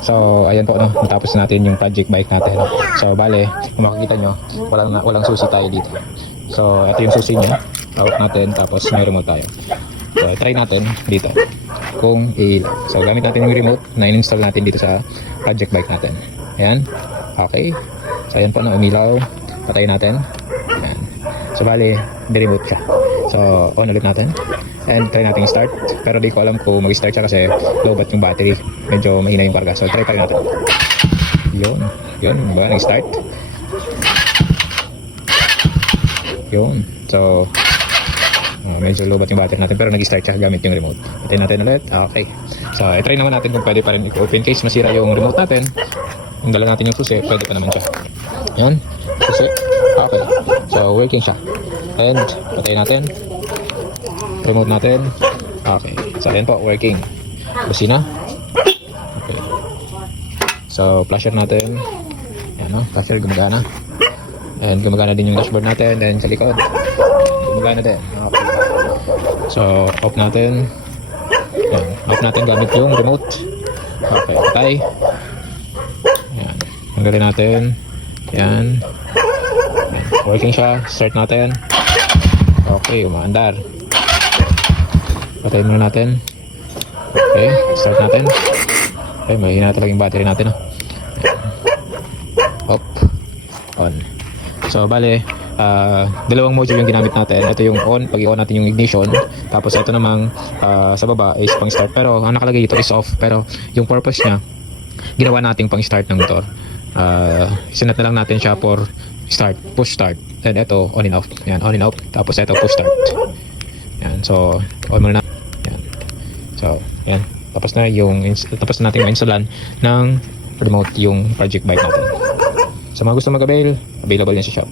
So, ayan po, no? Natapos natin yung project bike natin. So, bale, kung makikita nyo, walang susi tayo dito. So, ito yung susi niya. Out natin, tapos may remote tayo. So, try natin dito kung iilaw. So, gamit natin yung remote na in-install natin dito sa project bike natin. Ayan. Okay. So, ayan po, no? Umilaw. Patayin natin. Ayan. So, bale, di-remote siya. So, on ulit natin. And try natin start. Pero di ko alam kung mag-start siya kasi low bat yung battery. Medyo mahina yung karga. So, try pa rin natin. Yun. Yun. Diba? Nag-start. Yun. So, medyo low bat yung battery natin. Pero nag-start siya gamit yung remote. Try natin ulit. Okay. So, try naman natin kung pwede pa rin i-open case masira yung remote natin. Kung dala natin yung susi, pwede pa naman siya. Yun. Susi. Okay. So, working siya. And, patay natin. Remote natin. Okay. So, ayan po, working. Busina. Okay. So, flasher natin. Ayan, no? Flasher gumagana. And gumagana din yung dashboard natin. Then, sa likod. Gumagana din. Okay. So, off natin. Ayan. Off natin gamit yung remote. Okay. Patay. Ayan. Tanggalin natin. Ayan. Ayan. Working siya. Start natin. Okay. Umaandar. Patayin muna natin. Okay, start natin. Okay, mahina talaga yung battery natin. Off. On. So, bale, dalawang module yung ginamit natin. Ito yung on, pag i-on natin yung ignition. Tapos ito namang sa baba is pang start. Pero ang nakalagay dito is off. Pero yung purpose niya, ginawa natin pang start ng motor. Sinet na lang natin siya for start, push start. Then ito, on and off. Yan, on and off. Tapos ito, push start. Yan, so, on muna na. Yan. So, yan. Tapos na natin ma-installan ng remote yung project bike natin. Sa mga gusto mag-avail, available yan sa shop.